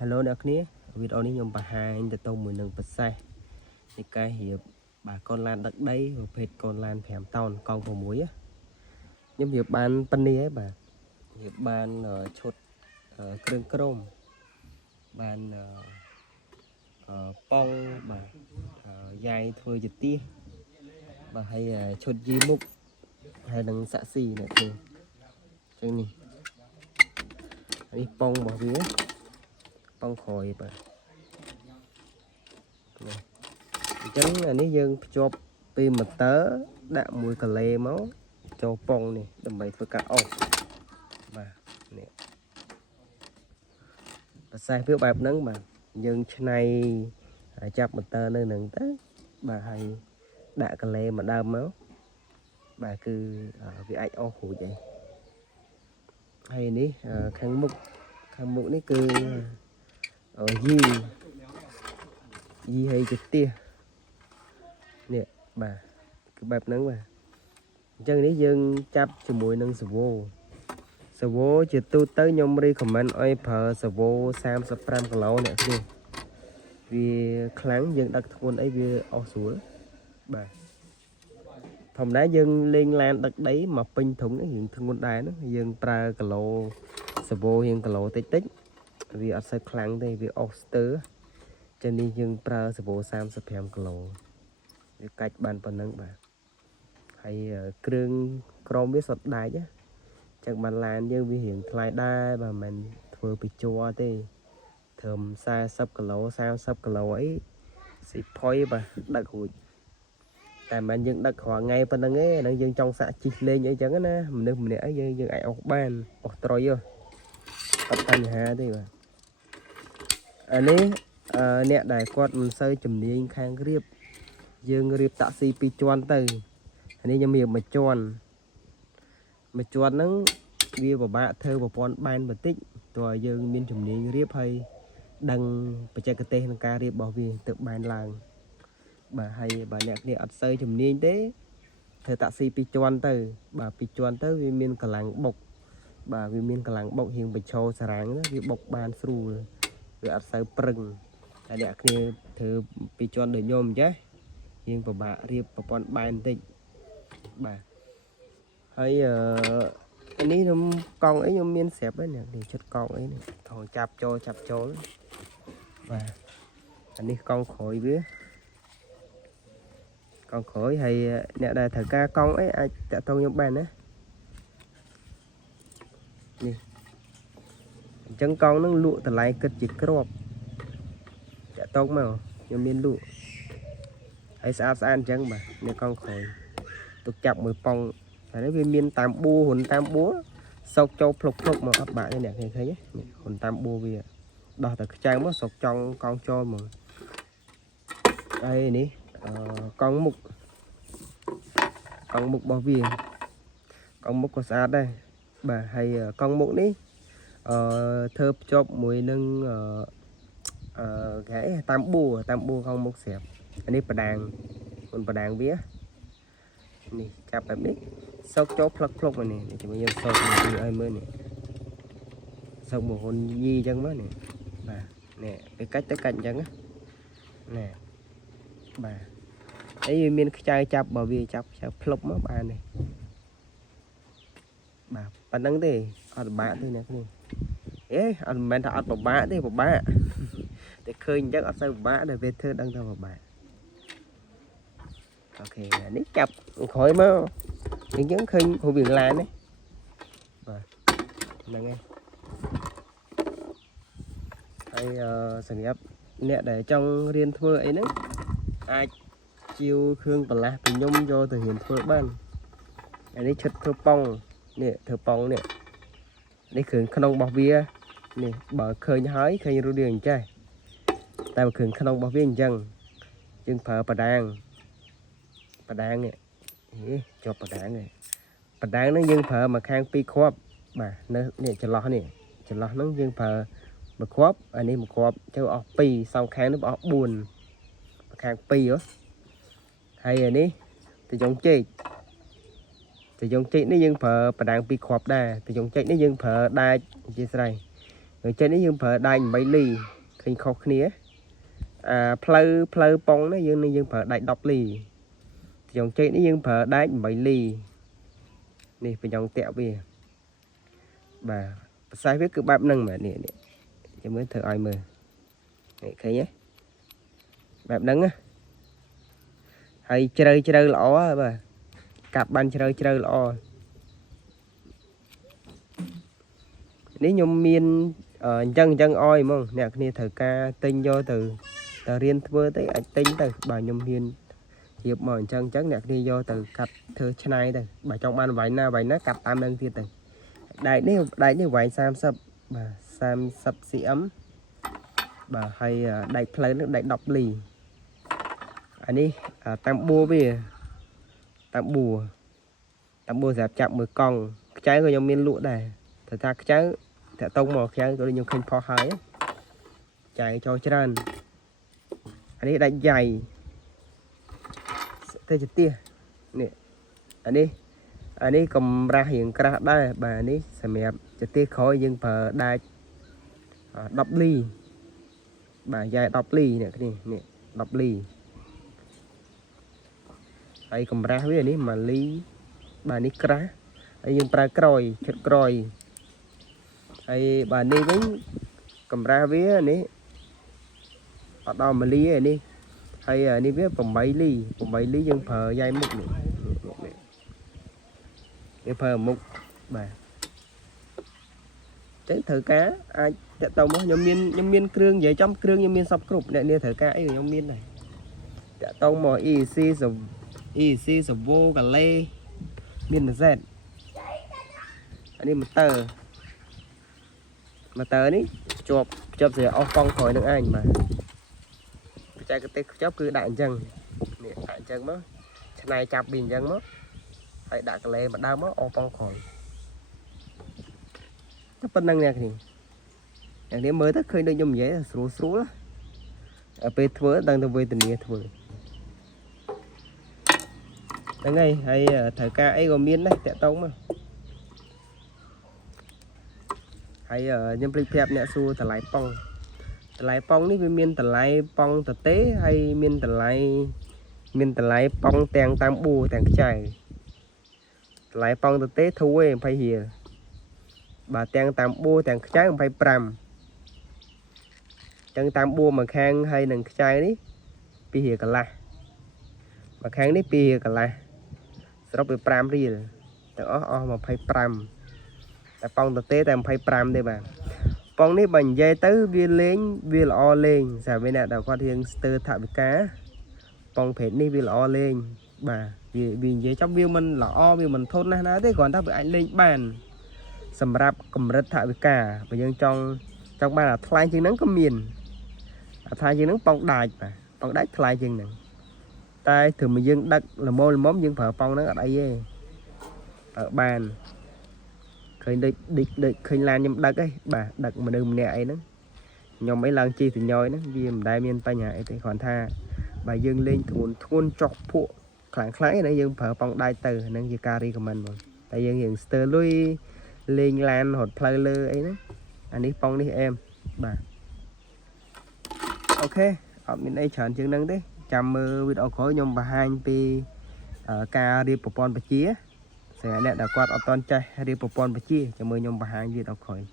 Hello អ្នកគ្នាវីដេអូនេះខ្ញុំបង្ហាញទៅមួយនឹងប្រសេសនៃការរៀបបាទកូនឡានដឹកដីប្រភេទកូនឡាន5តោនកង់6ខ្ញុំរៀបបានប៉ុណ្នេះហើយបាទរៀបបានឈុតគ្រឿងក្រមបានប៉ងបាទយាយធ្វើជាទៀសបាទហើយឈុតយីមុខហើយនឹងសាក់ស៊ីអ្នកគ្នាចឹងនេះប៉ងរបស់វាប៉ងក្រោយបាទអញ្ចឹងអានេះយើងភ្ជាប់ពីម៉ូទ័រដាក់មួយកលេមកចូលប៉ុងនេះដើម្បីធ្វើការអុសបាទនេះប្រសេសវាបែបហ្នឹងបាទយើងឆ្នៃចាប់ម៉ូទ័រនៅហ្នឹងទៅបាទហើយដាក់កលេមកដើមមកបាទគឺវាអាចអុសរួចហើយហើយនេះខាងមុខនេះគឺយីហើយជាទៀសនេះបាទគឺបែបហ្នឹងបាទអញ្ចឹងនេះយើងចាប់ជាមួយនឹងសាវ៉ូជាទូទៅខ្ញុំរីខមមិនឲ្យប្រើសាវ៉ូ35គីឡូអ្នកនេះវាខ្លាំងយើងដឹកធ្ងន់អីវាអស់ស្រួលបាទធម្មតាយើងលេងឡានដឹកដីមកពេញធុងនេះយើងធ្ងន់ដែរហ្នឹងយើងប្រើគីឡូសាវ៉ូរៀងគីឡូតិចវាអត់សូវខ្លាំងទេវាអស់ស្ទើចឹងនេះយើងប្រើសាវ៉ូ35គីឡូវាកាច់បានប៉ុណ្ណឹងបាទហើយគ្រឿងក្រមវាសុទ្ធដាច់ចឹងបានឡានយើងវារៀងថ្លៃដែរបាទមិនធ្វើពីជ័រទេត្រឹម40គីឡូ30គីឡូអីស៊ីផុយបាទដឹករួចតែមិនយើងដឹករាល់ថ្ងៃប៉ុណ្្នឹងឯងហ្នឹងយើងចង់សាក់ជីកលេងអីចឹងណាមនុស្សម្នាក់អីយើងអាចអស់បានអស់ត្រុយអត់បញ្ហាទេបាទអានេះអ្នកដែលគាត់មិនសូវជំនាញខាងរៀបយើងរៀបតាក់ស៊ី2ជាន់ទៅអានេះខ្ញុំរៀបមួយជាន់ហ្នឹងវាពិបាកធ្វើប្រព័ន្ធបែនបន្តិចតើយើងមានជំនាញរៀបហើយដឹងបច្ចេកទេសក្នុងការរៀបរបស់វាទៅបែនឡើងបាទហើយបើអ្នកគ្នាអត់សូវជំនាញទេធ្វើតាក់ស៊ី2ជាន់ទៅបាទ2ជាន់ទៅវាមានកម្លាំងបុកបាទវាមានកម្លាំងបុករៀងបញ្ឈរសារ៉ាំងណាវាបុកបានស្រួលវាអត់សូវប្រឹងតែអ្នកគ្នាធ្វើ2ជាន់ដូចខ្ញុំចេះយើងពិបាករៀបប្រព័ន្ធបែនបន្តិចបាទហើយនេះខ្ញុំកង់អីខ្ញុំមានស្រាប់ហ្នឹងនេះជិតកង់អីនេះថងចាប់ចូលបាទអានេះកង់ក្រោយវាកង់ក្រោយហើយអ្នកដែលត្រូវការកង់អីអាចតាក់ទងខ្ញុំបានណានេះអញ្ចឹងកង់ហ្នឹងលក់តម្លៃគិតជាគ្រាប់តាក់ទងមកខ្ញុំមានលក់ហើយស្អាតអញ្ចឹងបាទនេះកង់ក្រោយទុកចាប់មួយប៉ងហើយនេះវាមានតាមបួហ៊ុនតាមបួសោកចូលភ្លុកមកអត់បាក់ទេអ្នកឃើញនេះហ៊ុនតាមបួវាដោះតែខ្ចៅមកសោកចង់កង់ចូលមកហើយនេះកង់មុខរបស់វាកង់មុខក៏ស្អាតដែរបាទហើយកង់មុខនេះធ្វើភ្ជាប់មួយនឹងគេតាមបួកង់មុខស្រាប់អានេះបដាងហ៊ុនបដាងវានេះចាប់បែបនេះសោកចូលភ្លុកមកនេះជាមួយយើងសោកមកឲ្យមើលនេះសោកមកហ៊ុនយីអញ្ចឹងមើលនេះបាទនេះពេលកាច់ទៅកាច់អញ្ចឹងណាបាទអីវាមានខ្ចៅចាប់បើវាចាប់ខ្ចៅភ្លុកមកបាននេះបាទប៉ុណ្្នឹងទេអត់ពិបាកទេអ្នកនេះអត់មែនថាអត់ពិបាកទេពិបាកតែឃើញអញ្ចឹងអត់សូវពិបាកតែវាធ្វើដឹងថាពិបាកអូខេនេះចាប់ក្រោយមកអញ្ចឹងឃើញរូបវាឡាននេះបាទហ្នឹងហើយហើយសម្រាប់អ្នកដែលចង់រៀនធ្វើអីហ្នឹងអាចជាវគ្រឿងបន្លាស់ពីខ្ញុំយកទៅរៀនធ្វើបានអានេះឈិតធ្វើប៉ងនេះធ្វើប៉ងនេះគ្រឿងក្នុងរបស់វានេះបើឃើញហើយឃើញរូបរាងអញ្ចេះតែគ្រឿងក្នុងរបស់វាអញ្ចឹងយើងប្រើបដាងនេះជាប់បដាងហ្នឹងយើងប្រើមកខាង2គ្រាប់បាទនៅនេះចន្លោះហ្នឹងយើងប្រើមួយគ្រាប់អានេះមួយគ្រាប់ចូលអស់2សងខាងនេះអស់4មកខាង2ហើយអានេះត្រយងចេកនេះយើងប្រើបដាង2គ្រាប់ដែរត្រយងចេកនេះយើងប្រើដាច់អធិស្ឋាន trên đấy dương phở đai mấy ly khinh khóc khía pleu pong nó dương phở đai đọc ly dòng trên đấy dương phở đai mấy ly này phải dòng tẹo về bà sai biết cứ bắp nâng mà nè cho mới thử ai mờ này thấy nhé bắp nâng á hay chơi lõ bà cặp ban chơi lõ nếu nhôm miên chân oi mong nè kia thử ca tinh vô từ riêng thưa tới tinh từ bà nhôm miên hiệp mòn chân chắc nè đi vô từ cặp thưa chân này từ bà trong ban vậy nó cặp tam nâng kia từ đại như vậy sam sập xị ấm bà hay đại play nó đại đọc lì anh đi tam bùa về tam bùa dẹp chạm mười con trái của nhôm miên lụa này thật ra cái trái thẻ tông màu trái tôi nhiều khinh phò hái chạy cho chân anh đi đánh dày thế chật tia nè anh đi cầm ra hiện ra đây bà ní xem mẹp chật tia khói nhưng phở đai đọc ly bà dài đọc ly nè cái này đọc ly ấy cầm ra với ní mà ly bà ní cá ấy nhưng pra còi chật còi ấy bà ní cũng cầm ra với ní ở đâu mà ly ấy ní hay ní biết còn mấy ly nhưng phở dây mục cái phở mục bà tránh thử cá ai tàu mà nhom miên krương vậy trong krương nhom miên sọc cục này nè thử cá ấy nhom miên này tàu mà easy sập vô cả lê miên là dệt anh đi mà tờ ní chụp rồi ông phong khỏi được anh mà chạy cái tết chóp cứ đại chân nè đại chân mất này chạp bình chân mất phải đại cái lê mà đau mất ông phong khỏi phân năng nè thìอย่างนี้mới thức khơi nơi nhom dễ sưu đó ở bên thưa đang từ về tình nghĩa thưa đang ngay hay thời ca ấy còn miên đấy tẹt tông mà hay nhâm plei phep nè xu tờ lại pong ní miên tờ lại pong tờ tế hay miên tờ lại pong tèng tam bù tèng chài lại pong tờ tế thu em phải hìa bà tèng tam bù tèng trái phải pram chân tam bùa mà khang hay nằng trái ní pi hìa cả la mà khang ní pi hìa cả la sau đó pram đi đó mà phải pram tại pong thực tế tại phải pram đây bà pong ní bằng dây tới viên lên viên o lên sao bên này đào qua thiên sơ thả với cá pong phết ní viên o lên bà vì dây trong viên mình là o viên mình thôn na thế còn ta bị anh lên bàn sầm rạp cầm rất thả với cá bây giờ trong ba là thay chừng nắng có miền thay chừng nắng pong đài mà pong đáy thay chừng này tay thường mình dân đất là món dân phở pong nó ở đây ở bàn khơi địch khơi lan nhâm đất ấy bà đất mà đừng nè ấy nó nhóm mấy lần chi thì nhoi nó vì đại miền tay nhà thì còn tha bà dân lên thôn chọc phụ kháng khái này dân phở pong đai từ năng gì cari của mình rồi tại dân hiện sơ lui lên lan hột play lơ ấy đó anh đi pong đi em bà ok ở bên đây chọn chương năng đấy chăm video có nhom bà hai pi ca đi popon bà chia sẽ nè đã quạt ở toàn chạy đi popon bà chia cho mời nhom bà hai video khỏi